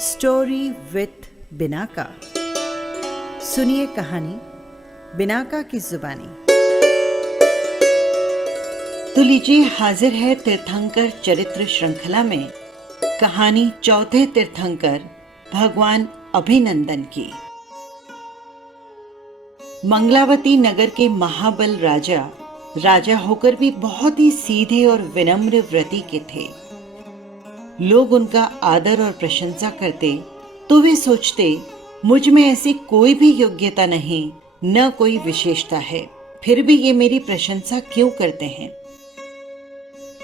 Story with Binaca. सुनिए कहानी Binaca की जुबानी। तो लीजिए, हाजिर है तीर्थंकर चरित्र श्रृंखला में कहानी चौथे तीर्थंकर भगवान अभिनंदन की। मंगलावती नगर के महाबल राजा होकर भी बहुत ही सीधे और विनम्र व्रती के थे। लोग उनका आदर और प्रशंसा करते तो वे सोचते मुझ में ऐसी कोई भी योग्यता नहीं, न कोई विशेषता है, फिर भी ये मेरी प्रशंसा क्यों करते हैं।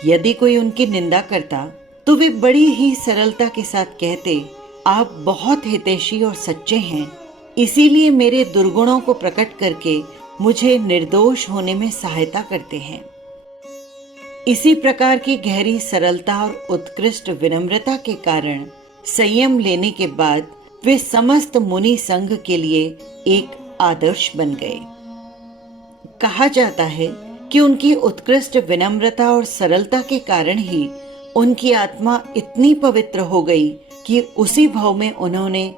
यदि कोई उनकी निंदा करता तो वे बड़ी ही सरलता के साथ कहते, आप बहुत हितैषी और सच्चे हैं, इसीलिए मेरे दुर्गुणों को प्रकट करके मुझे निर्दोष होने में सहायता करते हैं। इसी प्रकार की गहरी सरलता और उत्कृष्ट विनम्रता के कारण संयम लेने के बाद वे समस्त मुनि संघ के लिए एक आदर्श बन गए। कहा जाता है कि उनकी उत्कृष्ट विनम्रता और सरलता के कारण ही उनकी आत्मा इतनी पवित्र हो गई कि उसी भाव में उन्होंने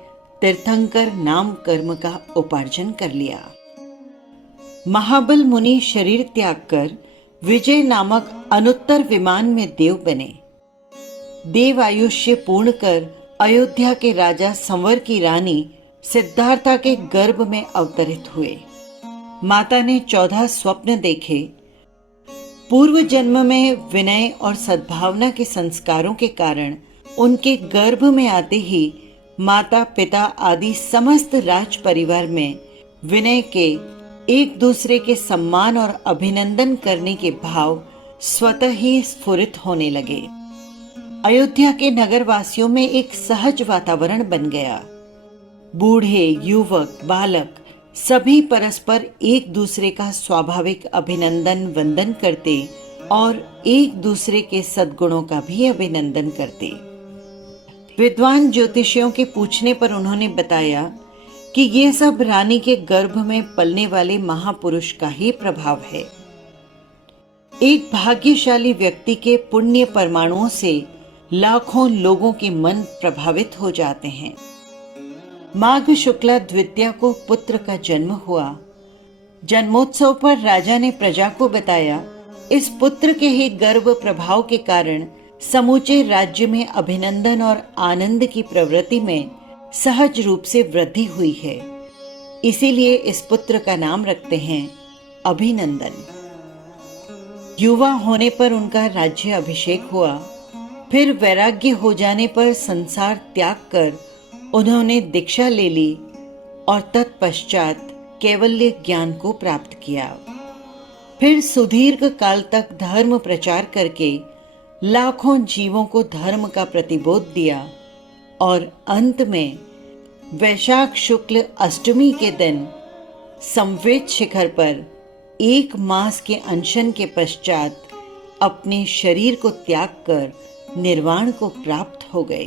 तीर्थंकर नाम कर्म का उपार्जन कर लिया। महाबल मुनि शरीर त्याग कर विजय नामक अनुत्तर विमान में देव बने। देव आयुष्य पूर्ण कर अयोध्या के राजा संवर की रानी सिद्धार्था के गर्भ में अवतरित हुए। माता ने 14 स्वप्न देखे। पूर्व जन्म में विनय और सद्भावना के संस्कारों के कारण उनके गर्भ में आते ही माता पिता आदि समस्त राज परिवार में विनय के, एक दूसरे के सम्मान और अभिनंदन करने के भाव स्वतः ही स्फुरित होने लगे। अयोध्या के नगरवासियों में एक सहज वातावरण बन गया। बूढ़े, युवक, बालक सभी परस्पर एक दूसरे का स्वाभाविक अभिनंदन वंदन करते और एक दूसरे के सद्गुणों का भी अभिनंदन करते। विद्वान ज्योतिषियों के पूछने पर उन्होंने बताया कि ये सब रानी के गर्भ में पलने वाले महापुरुष का ही प्रभाव है। एक भाग्यशाली व्यक्ति के पुण्य परमाणुओं से लाखों लोगों के मन प्रभावित हो जाते हैं। माघ शुक्ला द्वितीया को पुत्र का जन्म हुआ। जन्मोत्सव पर राजा ने प्रजा को बताया, इस पुत्र के ही गर्भ प्रभाव के कारण समूचे राज्य में अभिनंदन और आनंद की प्रवृत्ति में सहज रूप से वृद्धि हुई है, इसीलिए इस पुत्र का नाम रखते हैं अभिनंदन। युवा होने पर उनका राज्य अभिषेक हुआ। फिर वैराग्य हो जाने पर संसार त्याग कर उन्होंने दीक्षा ले ली और तत्पश्चात कैवल्य ज्ञान को प्राप्त किया। फिर सुदीर्घ काल तक धर्म प्रचार करके लाखों जीवों को धर्म का प्रतिबोध दिया और अंत में वैशाख शुक्ल अष्टमी के दिन संवेद शिखर पर 1 मास के अनशन के पश्चात अपने शरीर को त्याग कर निर्वाण को प्राप्त हो गए।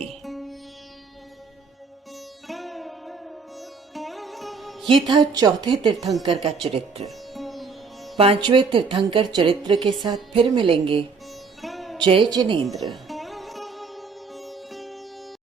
ये था चौथे तीर्थंकर का चरित्र। 5वें तीर्थंकर चरित्र के साथ फिर मिलेंगे। जय जिनेंद्र।